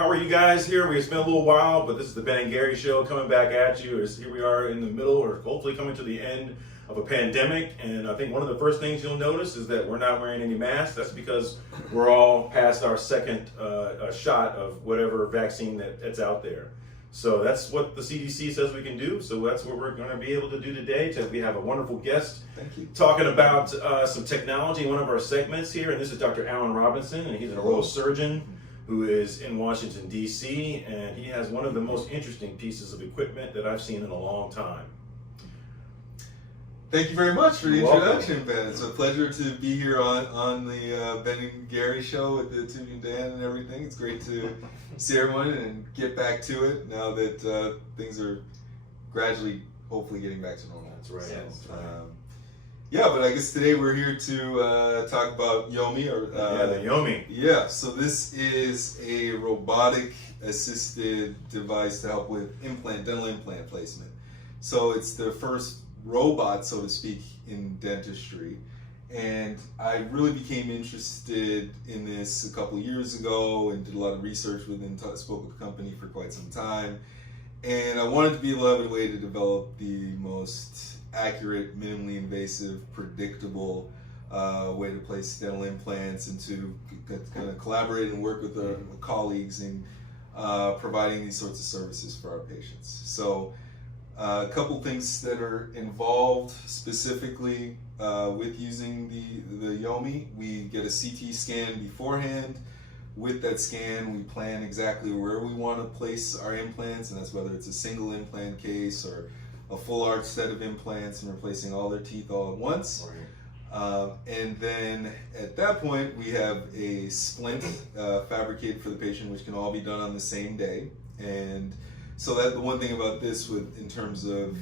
How are you guys here? It's been a little while, but this is the Ben and Gary Show coming back at you. Here we are in the middle, or hopefully coming to the end of a pandemic. And I think one of the first things you'll notice is that we're not wearing any masks. That's because we're all past our second shot of whatever vaccine that's out there. So that's what the CDC says we can do. So that's what we're going to be able to do today. We have a wonderful guest talking about some technology in one of our segments here. And this is Dr. Alan Robinson, and he's an oral surgeon who is in Washington, D.C., and he has one of the most interesting pieces of equipment that I've seen in a long time. Thank you very much for the introduction, Ben. It's a pleasure to be here on the Ben and Gary Show with the Tim and Dan and everything. It's great to see everyone and get back to it now that things are gradually, hopefully, getting back to normal. That's right. So, yeah, but I guess today we're here to talk about Yomi. The Yomi. Yeah, so this is a robotic-assisted device to help with dental implant placement. So it's the first robot, so to speak, in dentistry. And I really became interested in this a couple years ago and did a lot of research within, spoke with the company for quite some time. And I wanted to be able to have a way to develop the most accurate, minimally invasive, predictable way to place dental implants and to kind of collaborate and work with our colleagues in providing these sorts of services for our patients. So a couple things that are involved specifically with using the Yomi. We get a CT scan beforehand. With that scan, we plan exactly where we want to place our implants, and that's whether it's a single implant case or a full arch set of implants and replacing all their teeth all at once. And then at that point, we have a splint fabricated for the patient, which can all be done on the same day. And so that the one thing about this, in terms of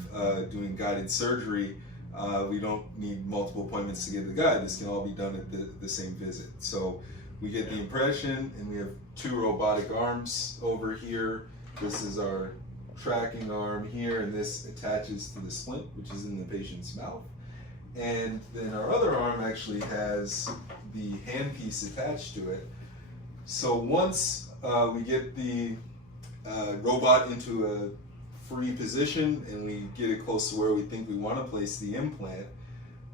doing guided surgery, we don't need multiple appointments to get the guide. This can all be done at the same visit. So we get the impression, and we have two robotic arms over here. This is our tracking arm here, and this attaches to the splint, which is in the patient's mouth. And then our other arm actually has the handpiece attached to it. So once we get the robot into a free position and we get it close to where we think we want to place the implant,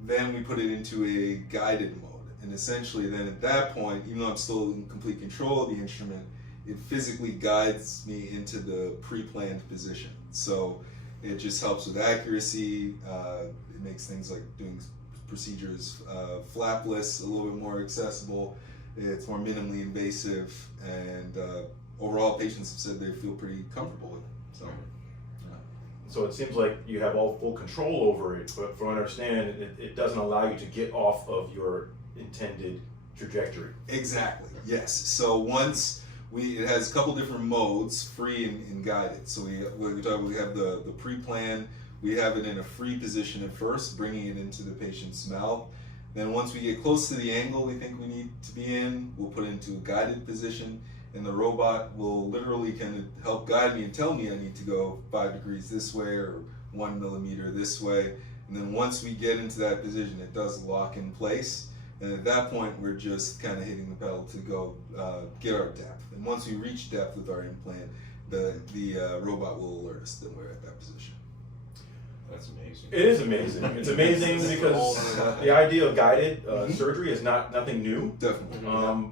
then we put it into a guided mode. And essentially then at that point, even though I'm still in complete control of the instrument, it physically guides me into the pre-planned position. So it just helps with accuracy. It makes things like doing procedures flapless a little bit more accessible. It's more minimally invasive, and overall patients have said they feel pretty comfortable with it. So, So it seems like you have all full control over it, but from what I understand, it doesn't allow you to get off of your intended trajectory. Exactly, yes. So once it has a couple different modes, free and guided. So we have the pre-plan. We have it in a free position at first, bringing it into the patient's mouth. Then once we get close to the angle we think we need to be in, we'll put it into a guided position, and the robot will literally kind of help guide me and tell me I need to go 5 degrees this way or 1 millimeter this way. And then once we get into that position, it does lock in place. And at that point, we're just kind of hitting the pedal to go get our depth. And once we reach depth with our implant, the robot will alert us that we're at that position. That's amazing. It is amazing. It's amazing because the idea of guided surgery is nothing new. Definitely.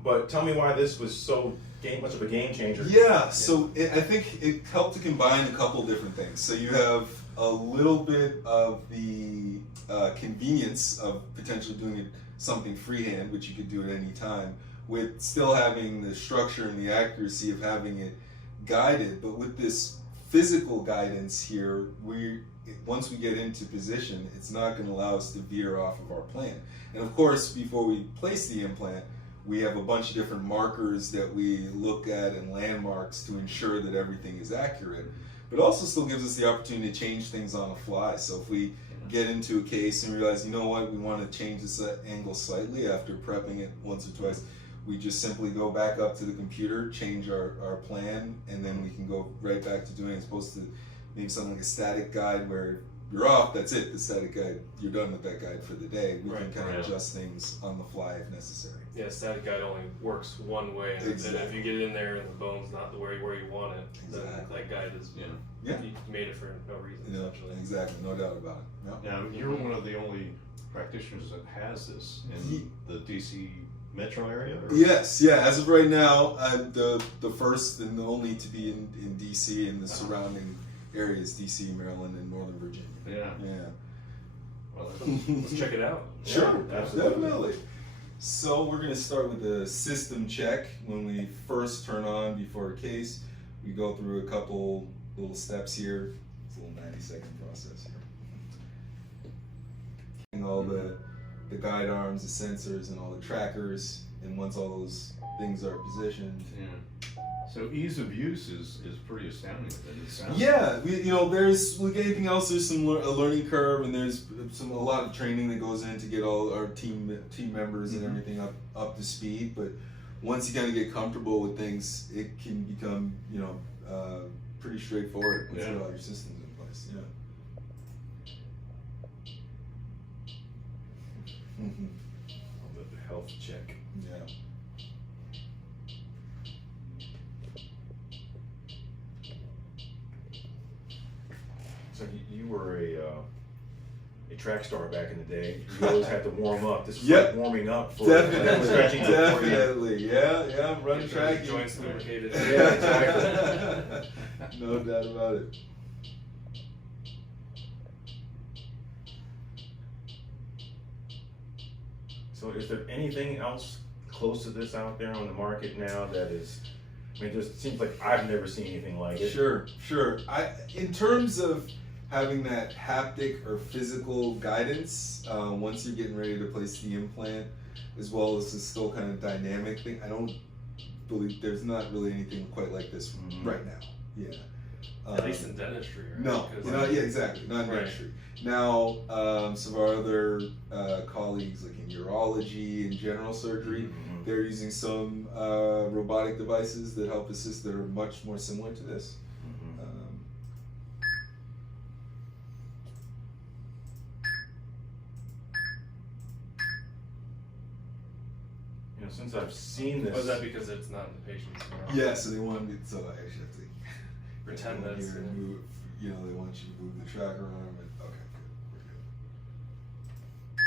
But tell me why this was so much of a game changer. Yeah, so I think it helped to combine a couple different things. So you have a little bit of the convenience of potentially doing something freehand, which you could do at any time, with still having the structure and the accuracy of having it guided. But with this physical guidance here, once we get into position, it's not going to allow us to veer off of our plan. And of course, before we place the implant, we have a bunch of different markers that we look at and landmarks to ensure that everything is accurate. But it also still gives us the opportunity to change things on the fly. So if we get into a case and realize, you know what, we want to change this angle slightly after prepping it once or twice, we just simply go back up to the computer, change our plan, and then we can go right back to doing it, as opposed to maybe something like a static guide where you're off, that's it, the static guide, you're done with that guide for the day. We can kind of adjust things on the fly if necessary. Yeah, static guide only works one way, and Exactly. then if you get in there and the bone's not the way where you want it, then Exactly. that guide is Yeah. you made it for no reason Yeah, essentially. exactly, no doubt about it. Yeah. Now, you're one of the only practitioners that has this in the DC metro area? Or? Yes, yeah. As of right now, I'm the first and the only to be in DC and the surrounding areas, DC, Maryland, and Northern Virginia. Yeah. Yeah. Well, Let's check it out. Sure, Yeah, absolutely. definitely. So we're going to start with the system check. When we first turn on before a case, we go through a couple little steps here. It's a little 90-second process here. All the guide arms, the sensors, and all the trackers, and once all those things are positioned. yeah. So ease of use is pretty astounding. It sounds Yeah, there's like anything else. There's a learning curve, and there's a lot of training that goes in to get all our team members and everything up to speed. But once you kind of get comfortable with things, it can become pretty straightforward once you get all your systems in place. Yeah. The health check. Yeah. So you were a track star back in the day. You always had to warm up. This was Yep. like warming up for Definitely, stretching before you- definitely. Yeah, running Get track. those joints lubricated. Yeah, exactly. No doubt about it. So is there anything else close to this out there on the market now that is, I mean, it seems like I've never seen anything like it. Sure. In terms of having that haptic or physical guidance, once you're getting ready to place the implant, as well as this still kind of dynamic thing, I don't believe there's not really anything quite like this right now. Yeah. At least in dentistry, right? No, 'Cause- yeah, exactly, not in Right. dentistry. Now, some of our other colleagues, like in urology and general surgery, Mhm. they're using some robotic devices that help assist that are much more similar to this. Mhm. Since I've seen this. Oh, is that because it's not in the patient's mouth? Yeah, so they want me, so I actually have to Pretend come that's here and move, they want you to move the tracker arm. Okay, good, we're good.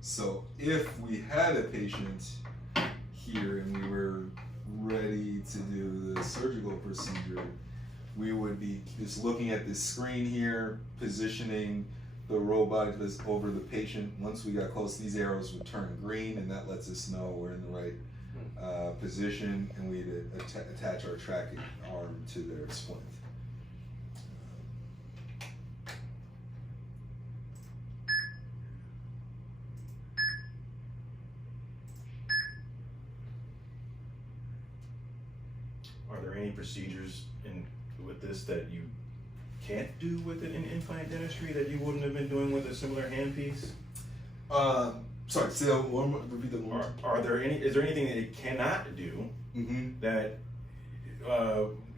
So if we had a patient here and we were ready to do the surgical procedure, we would be just looking at this screen here, positioning the robot that's over the patient. Once we got close, these arrows would turn green, and that lets us know we're in the right position, and we'd attach our tracking arm to their splint. Are there any procedures with this that you can't do with it in implant dentistry that you wouldn't have been doing with a similar handpiece? Sorry, say that one more, repeat that one more. Is there anything that it cannot do Mm-hmm. that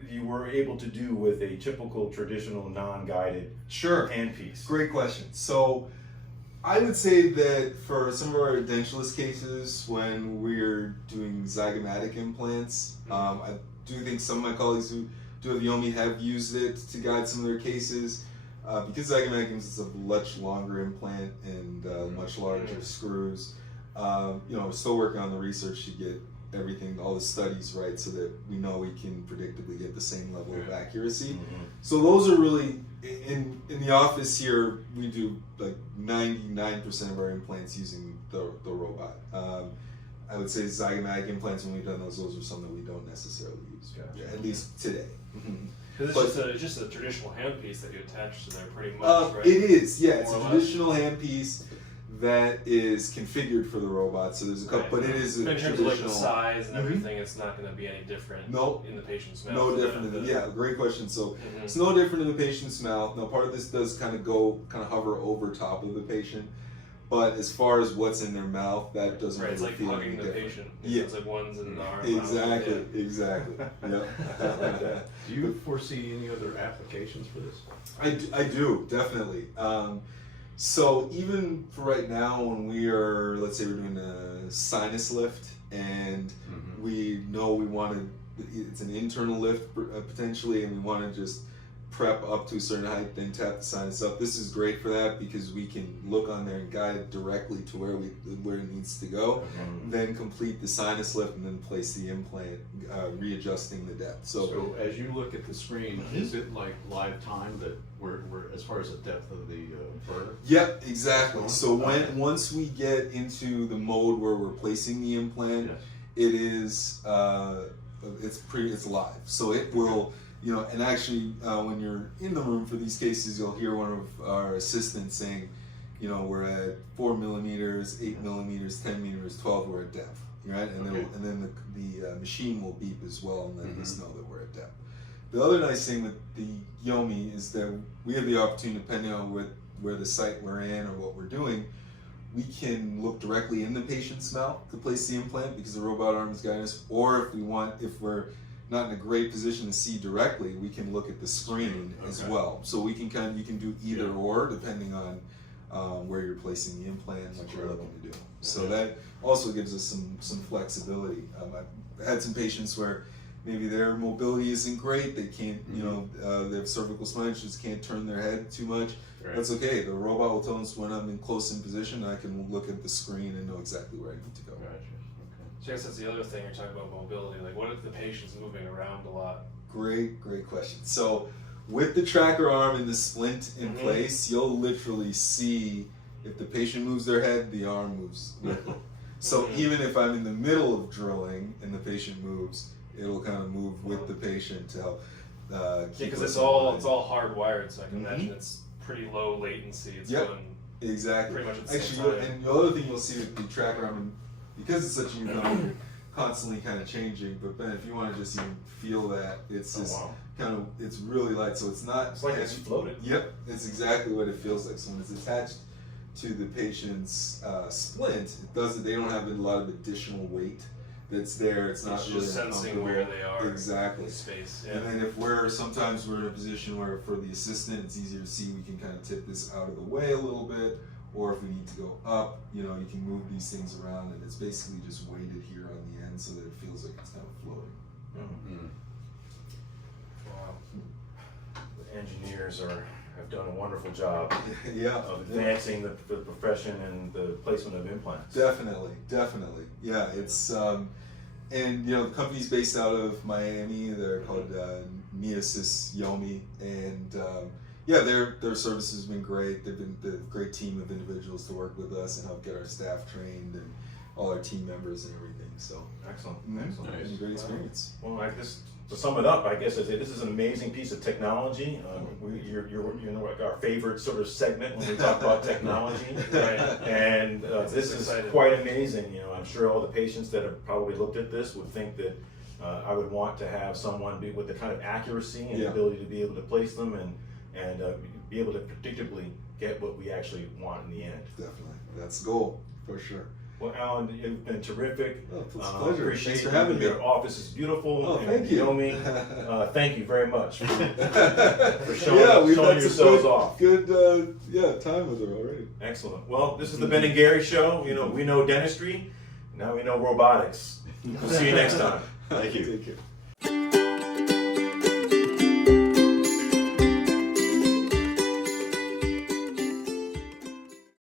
you were able to do with a typical traditional non-guided Sure. handpiece? Great question. So I would say that for some of our edentulous cases, when we're doing zygomatic implants, I do think some of my colleagues who do have Yomi have used it to guide some of their cases. Because zygomatic implants is a much longer implant and much larger screws. We're still working on the research to get everything, all the studies right, so that we know we can predictably get the same level of accuracy. Mhm. So those are really in the office here. We do like 99% of our implants using the robot. I would say zygomatic implants, when we've done those are some that we don't necessarily use, Gotcha. at least today. Because it's just a traditional handpiece that you attach to there pretty much, right? It is, yeah. It's More a or less. traditional handpiece that is configured for the robot. So there's a couple, Right. but it is a In terms traditional. of like the size and Mhm. everything, it's not going to be any different No. in the patient's mouth. No different than yeah, great question. So Mhm. it's no different in the patient's mouth. Now part of this does kind of hover over top of the patient, but as far as what's in their mouth, that doesn't Right, it's really like feel hugging any the different. patient. Yeah. It's like one's in the arm. Exactly, Yeah. exactly. Yep. Do you foresee any other applications for this? I do definitely. So even for right now, when we are, let's say we're doing a sinus lift, and we know we want to, it's an internal lift potentially, and we want to just prep up to a certain height, then tap the sinus up. This is great for that because we can look on there and guide it directly to where it needs to go. Then complete the sinus lift and then place the implant, readjusting the depth. So as you look at the screen, is it like live time that we're as far as the depth of the burr? Yep, exactly. So once we get into the mode where we're placing the implant, it is it's live. So it will. You know, and actually, when you're in the room for these cases, you'll hear one of our assistants saying, you know, we're at 4 millimeters, 8 millimeters, 10 meters, 12, we're at depth, right? And then the machine will beep as well and let us know that we're at depth. The other nice thing with the Yomi is that we have the opportunity, depending on where the site we're in or what we're doing, we can look directly in the patient's mouth to place the implant because the robot arm is guiding us, or if we're not in a great position to see directly, we can look at the screen as well. So we can you can do either or depending on where you're placing the implant and what you're looking to do. So that also gives us some flexibility. I've had some patients where maybe their mobility isn't great. They can't, you know, they have cervical spine issues, can't turn their head too much. That's okay. The robot will tell us when I'm in close in position. I can look at the screen and know exactly where I need to go. So I guess that's the other thing you're talking about, mobility. Like, what if the patient's moving around a lot? Great question. So with the tracker arm and the splint in place, you'll literally see if the patient moves their head, the arm moves with it. So even if I'm in the middle of drilling and the patient moves, it'll kind of move with the patient to help keep because it's all hardwired, so I can imagine it's pretty low latency. It's going exactly. Pretty much at the same time. And the other thing you'll see with the tracker arm, because it's such a new company, you're constantly kind of changing. But Ben, if you want to just even feel that, it's just kind of, it's really light, so it's not. It's like it's floated. Yep, it's exactly what it feels like. So when it's attached to the patient's splint, it doesn't. They don't have a lot of additional weight that's there. It's not really just sensing where they are. Exactly. In space. And then sometimes we're in a position where for the assistant it's easier to see, we can kind of tip this out of the way a little bit, or if we need to go up, you know, you can move these things around, and it's basically just weighted here on the end so that it feels like it's kind of floating. Wow. The engineers have done a wonderful job of advancing the profession and the placement of implants. Definitely. Yeah, it's and you know, the company's based out of Miami. They're called Neosys Yomi, and yeah, their service has been great. They've been a great team of individuals to work with us and help get our staff trained and all our team members and everything. So excellent. It's been a great experience. Well, I guess to sum it up, I guess I'd say this is an amazing piece of technology. You're know, like our favorite sort of segment when we talk about technology, and this is quite amazing. You know, I'm sure all the patients that have probably looked at this would think that I would want to have someone be with the kind of accuracy and ability to be able to place them and be able to predictably get what we actually want in the end. Definitely, that's the goal for sure. Well, Alan, you've been terrific. Oh, it's a pleasure. Appreciate Thanks for having me. Your office is beautiful. Oh, thank you. Yomi, thank you very much for we've showing had yourselves some off. Good time with her already. Excellent. Well, this is the Ben and Gary Show. You know, we know dentistry. Now we know robotics. We'll see you next time. Thank you. Take care.